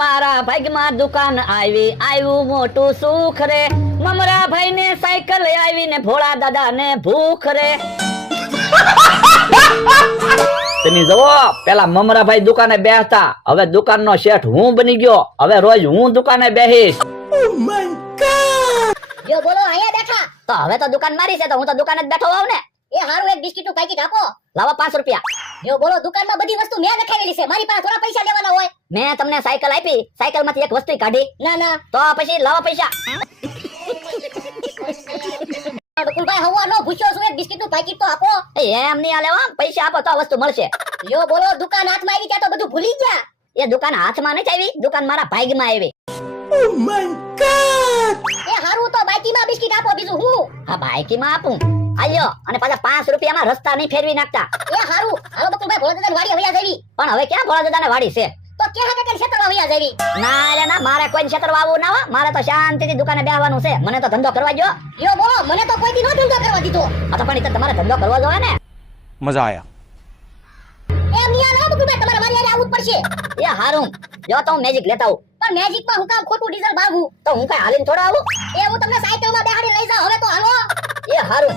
મારા ભાગ્યમાં દુકાન આવી, આવ્યું મોટું સુખ રે. મમરા ભાઈ ને સાયકલ આવી ને ભોળા દાદા ને ભૂખ રે. તમે જુઓ, પેલા મમરાભાઈ દુકાને બેસતા, હવે દુકાન નો શેઠ હું બની ગયો. હવે રોજ હું દુકાને બેહીશ. જો બોલો અહીંયા બેઠા તો હવે તો દુકાન મારી છે, તો હું તો દુકાને જ બેઠો હોઉં ને. એ હારું એક બિસ્કિટ નું પેકેટ આપો. લાવો 5 રૂપિયા. જો બોલો દુકાનમાં બધી વસ્તુ મેં લખાવેલી છે, મારી પાસે થોડા પૈસા લેવાના હોય. મેં તમને સાયકલ આપી, સાયકલ માંથી એક વસ્તુ કાઢી. ના ના તો પછી લાવો પૈસા. બકુલભાઈ હવા નો ભૂસ્યો છું, એક બિસ્કિટ નું પેકેટ તો આપો. એમ નહીં આલે હો, પૈસા આપો તો આ વસ્તુ મળશે. જો બોલો દુકાન હાથમાં આવી ત્યાં તો બધું ભૂલી ગયા. એ દુકાન હાથમાં નથી આવી, દુકાન મારા ભાગ્યમાં આવી. એ હારું તો બાકીમાં બિસ્કિટ આપો, બીજું હું. હા, બાઈકીમાં આપું. આલ્યો, અને પાછા 5 રૂપિયામાં રસ્તા નહીં ફેરવી નાખતા. એ હારું હાલો બકુલભાઈ ભોળાદાદાની વાડી હવયા જાવી. પણ હવે ક્યાં ભોળા દાદાને વાડી છે? તો ક્યાં કાકા ક્ષેત્રમાં હવયા જાવી. ના રે ના, મારે કોઈ ક્ષેત્ર વાવવું ના હોય. મારે તો શાંતિથી દુકાને બેહવાનું છે. મને તો ધંધો કરવા જો. યો બોલો મને તો કોઈ દી નો ધંધો કરવા દીધો. આ તો પણ ઈ તો તમારે ધંધો કરવો જોઈએ ને. मजा आया। એ મિયા ના બકુલભાઈ તમારે મારી હારે આવવું જ પડશે. એ હારું, જો તો હું મેજિક લેતા આવું. પણ મેજિકમાં હું કામ ખોટું ડીઝલ ભાગું. તો હું કઈ હાલીને થોડો આવું? એ હું તમને સાયકલમાં બેહાડી લઈ જાઉં. હવે તો હાલો. એ હારું.